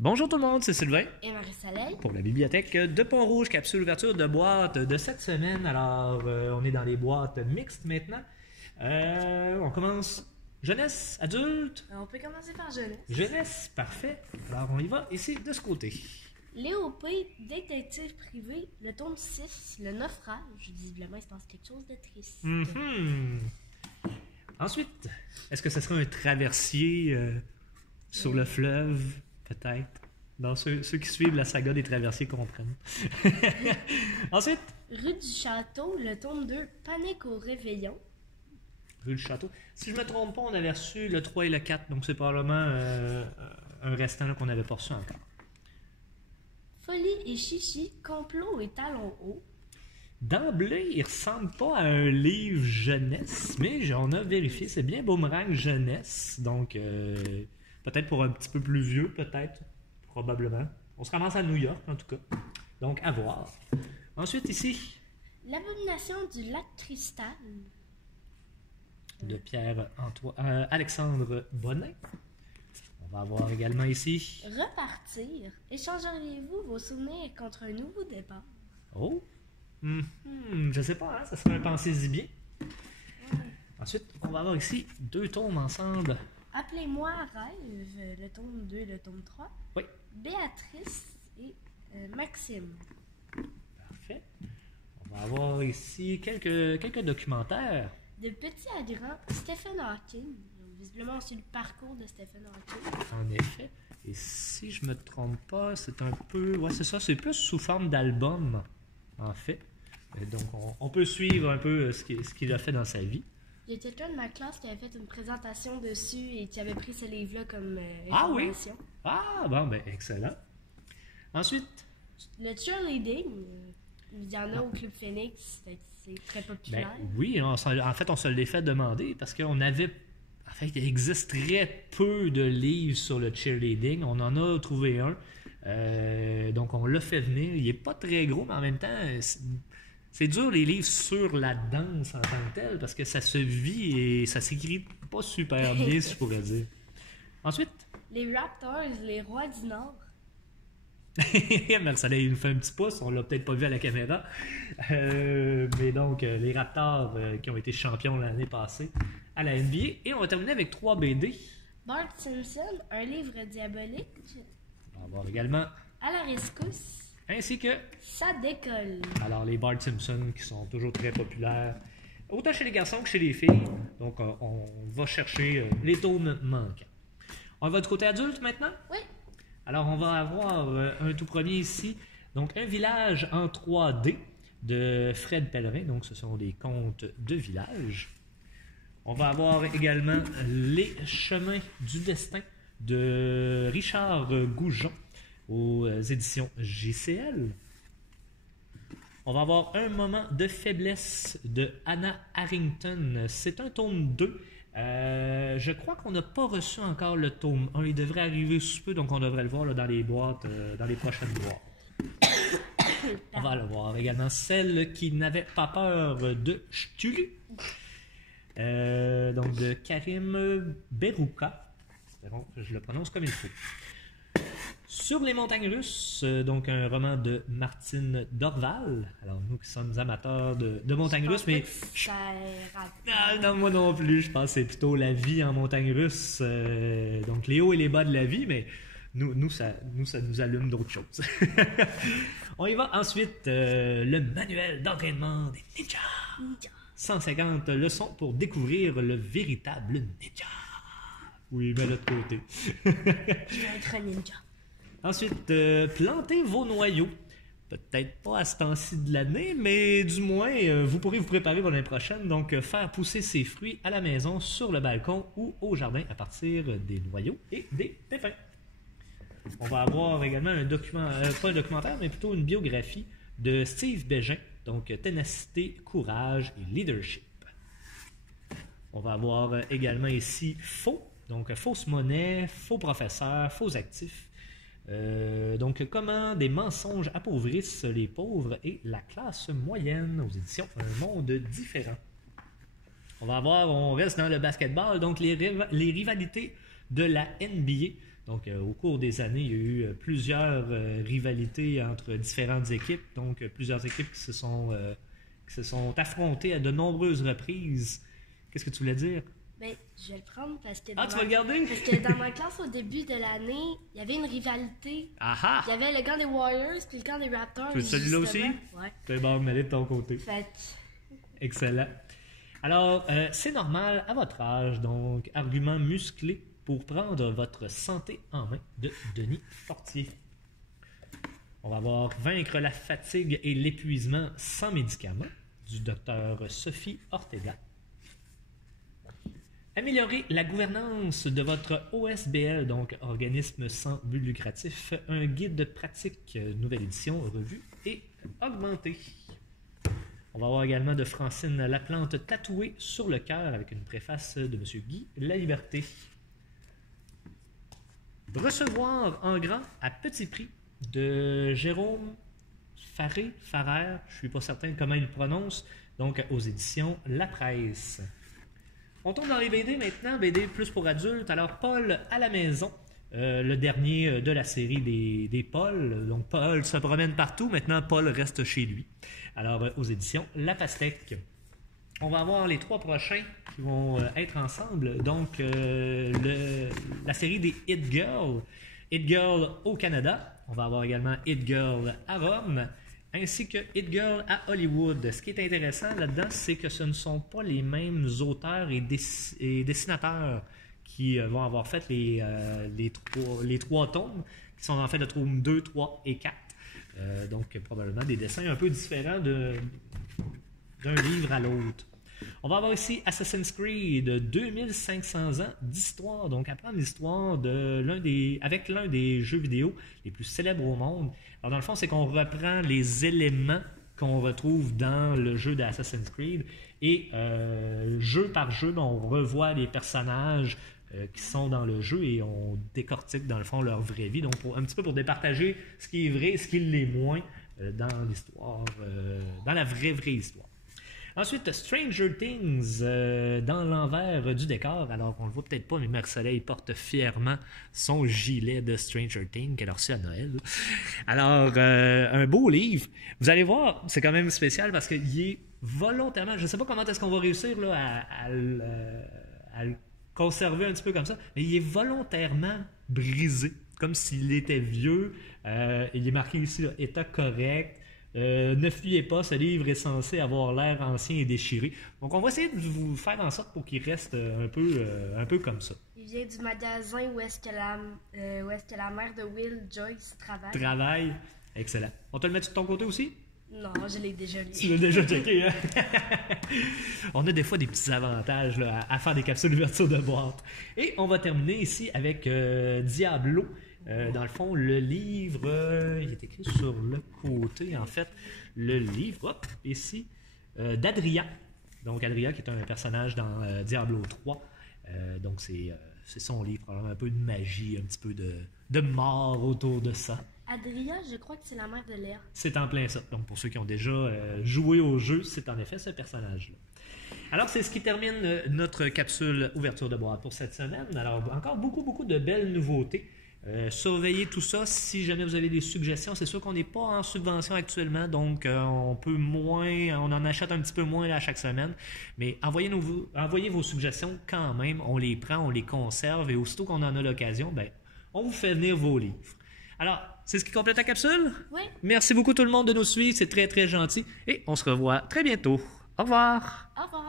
Bonjour tout le monde, c'est Sylvain Et Marie-Soleil. pour la bibliothèque de Pont-Rouge, capsule ouverture de boîte de cette semaine. Alors, on est dans les boîtes mixtes maintenant. On commence jeunesse, adulte, On peut commencer par jeunesse. jeunesse, parfait. Alors, on y va ici de ce côté. Léo P, détective privé, le tome 6, le naufrage. Visiblement, il se passe quelque chose de triste. Mhm. Ensuite, est-ce que ce serait un traversier sur le fleuve, peut-être? Dans ceux qui suivent la saga des traversiers comprennent. Ensuite, Rue du Château, le tome 2, panique au réveillon. rue du Château. Si je me trompe pas, on avait reçu le 3 et le 4, donc c'est probablement un restant là, qu'on n'avait pas reçu encore. Folie et chichi, complot et talons hauts. D'emblée, il ressemble pas à un livre jeunesse, mais on a vérifié, c'est bien Boomerang jeunesse, donc peut-être pour un petit peu plus vieux, peut-être, probablement. On se ramasse à New York, en tout cas. Donc, à voir. Ensuite, ici, L'abomination du lac Cristal. de Alexandre Bonin. On va avoir également ici, Repartir. Échangeriez-vous vos souvenirs contre un nouveau départ? oh, je sais pas, hein, ça serait un pensez-y bien. Ensuite, on va avoir ici deux tomes ensemble. Appelez-moi Rêve, le tome 2 et le tome 3. Oui, Béatrice et Maxime. parfait. On va avoir ici quelques documentaires. De petit à grand, Stephen Hawking. Visiblement, c'est le parcours de Stephen Hawking. En effet. Et si je me trompe pas, c'est un peu... Ouais, c'est ça, c'est plus sous forme d'album, en fait. Donc, on peut suivre un peu ce qu'il a fait dans sa vie. Il y a quelqu'un de ma classe qui avait fait une présentation dessus et qui avait pris ce livre-là comme Ah oui? information. Ah, bon, ben, excellent. Ensuite, Le cheerleading, il y en a au Club Phoenix, fait que c'est très ben, populaire. oui, en fait, on se l'est fait demander parce qu'on avait... En fait, il existe très peu de livres sur le cheerleading. On en a trouvé un. Donc, on l'a fait venir. Il n'est pas très gros, mais en même temps... C'est dur les livres sur la danse en tant que tel parce que ça se vit et ça s'écrit pas super bien, si je pourrais dire. Ensuite, Les Raptors, les rois du Nord. Marcel, il nous fait un petit pouce, on l'a peut-être pas vu à la caméra. Mais donc, les Raptors qui ont été champions l'année passée à la NBA. Et on va terminer avec 3 BD. Bart Simpson, un livre diabolique. On va avoir également, À la rescousse, ainsi que, ça décolle. alors les Bart Simpson qui sont toujours très populaires, autant chez les garçons que chez les filles. Donc, on va chercher les tomes manquants. On va du côté adulte maintenant? Oui. Alors, on va avoir un tout premier ici. Donc, un village en 3D de Fred Pellerin. Donc, ce sont des contes de village. On va avoir également Les chemins du destin de Richard Goujon aux éditions JCL. On va avoir Un moment de faiblesse de Anna Harrington. C'est un tome 2. Je crois qu'on n'a pas reçu encore le tome 1. Il devrait arriver sous peu, donc on devrait le voir là, dans les boîtes, dans les prochaines boîtes. On va le voir également. Celle qui n'avait pas peur de Cthulhu. Donc de Karim Berouka. Espérons que je le prononce comme il faut. Sur les montagnes russes, donc un roman de Martine Dorval. Alors nous qui sommes amateurs de montagnes russes, mais... Non, moi non plus, je pense que c'est plutôt la vie en montagne russe. Donc les hauts et les bas de la vie, mais nous ça nous allume d'autres choses. On y va ensuite, le manuel d'entraînement des ninjas. 150 leçons pour découvrir le véritable ninja. Oui, mais de l'autre côté. Je vais être un ninja. Ensuite, plantez vos noyaux. Peut-être pas à ce temps-ci de l'année, mais du moins, vous pourrez vous préparer pour l'année prochaine. Donc, faire pousser ses fruits à la maison, sur le balcon ou au jardin à partir des noyaux et des pépins. On va avoir également un document, pas un documentaire, mais plutôt une biographie de Steve Bégin. Donc, ténacité, courage et leadership. On va avoir également ici faux. Donc, fausse monnaie, faux professeur, faux actifs. Donc, comment des mensonges appauvrissent les pauvres et la classe moyenne aux éditions Un monde différent. On reste dans le basketball, donc les rivalités de la NBA. Donc, au cours des années, il y a eu plusieurs rivalités entre différentes équipes. Donc, plusieurs équipes qui se sont affrontées à de nombreuses reprises. Qu'est-ce que tu voulais dire? Ben, je vais le prendre parce que... Ah, tu vas le garder? Parce que dans ma classe, au début de l'année, il y avait une rivalité. Ah Il y avait le camp des Warriors puis le camp des Raptors. Tu veux celui-là aussi? Ouais. C'est bon, mets-le de ton côté. Fait Excellent. Alors, c'est normal à votre âge, donc, argument musclé pour prendre votre santé en main de Denis Fortier. On va voir Vaincre la fatigue et l'épuisement sans médicaments du docteur Sophie Ortega. Améliorer la gouvernance de votre OSBL, donc organisme sans but lucratif, un guide pratique, nouvelle édition, revue et augmentée. On va voir également de Francine Laplante tatouée sur le cœur avec une préface de M. Guy Laliberté. Recevoir en grand à petit prix de Jérôme Farrer, je ne suis pas certain comment il le prononce, donc aux éditions La Presse. On tombe dans les BD maintenant, BD plus pour adultes. Alors, Paul à la maison, le dernier de la série des Paul. Donc, Paul se promène partout, maintenant Paul reste chez lui. Alors, aux éditions La Pastèque. On va avoir les 3 prochains qui vont être ensemble. Donc, la série des Hit Girls. Hit Girl au Canada. On va avoir également Hit Girl à Rome, ainsi que Hit Girl à Hollywood. Ce qui est intéressant là-dedans, c'est que ce ne sont pas les mêmes auteurs et dessinateurs qui vont avoir fait les 3 tomes, qui sont en fait le tome 2, 3 et 4. Donc, probablement des dessins un peu différents d'un livre à l'autre. On va avoir ici Assassin's Creed, 2500 ans d'histoire. Donc, apprendre l'histoire avec l'un des jeux vidéo les plus célèbres au monde. Alors, dans le fond, c'est qu'on reprend les éléments qu'on retrouve dans le jeu d'Assassin's Creed et jeu par jeu, on revoit les personnages qui sont dans le jeu et on décortique, dans le fond, leur vraie vie. Donc, un petit peu pour départager ce qui est vrai et ce qui l'est moins dans l'histoire, dans la vraie histoire. Ensuite, Stranger Things, dans l'envers du décor. Alors, on le voit peut-être pas, mais Marc-Soleil porte fièrement son gilet de Stranger Things qu'elle a reçu à Noël. Alors, un beau livre. Vous allez voir, c'est quand même spécial parce qu'il est volontairement... Je ne sais pas comment est-ce qu'on va réussir là, à le conserver un petit peu comme ça, mais il est volontairement brisé, comme s'il était vieux. Il est marqué ici, là, état correct. Ne fuyez pas, ce livre est censé avoir l'air ancien et déchiré. Donc, on va essayer de vous faire en sorte pour qu'il reste un peu comme ça. Il vient du magasin où est-ce que la mère de Will, Joyce, travaille. Travaille. Excellent. On te le met de ton côté aussi? Non, je l'ai déjà lu. Tu l'as déjà checké, hein? On a des fois des petits avantages là, à faire des capsules d'ouverture de boîte. Et on va terminer ici avec Diablo. Dans le fond, le livre, il est écrit sur le côté, en fait, le livre, ici, d'Adria. Donc, Adria qui est un personnage dans Diablo 3. Donc, c'est son livre, probablement un peu de magie, un petit peu de mort autour de ça. Adria, je crois que c'est la mère de Léa. C'est en plein ça. Donc, pour ceux qui ont déjà joué au jeu, c'est en effet ce personnage-là. Alors, c'est ce qui termine notre capsule ouverture de boîte pour cette semaine. Alors, encore beaucoup de belles nouveautés. Surveillez tout ça. Si jamais vous avez des suggestions, c'est sûr qu'on n'est pas en subvention actuellement, donc on en achète un petit peu moins là, à chaque semaine. Mais envoyez vos suggestions quand même. On les prend, on les conserve et aussitôt qu'on en a l'occasion, on vous fait venir vos livres. Alors, c'est ce qui complète la capsule? Oui. Merci beaucoup tout le monde de nous suivre, c'est très très gentil et on se revoit très bientôt. Au revoir! Au revoir!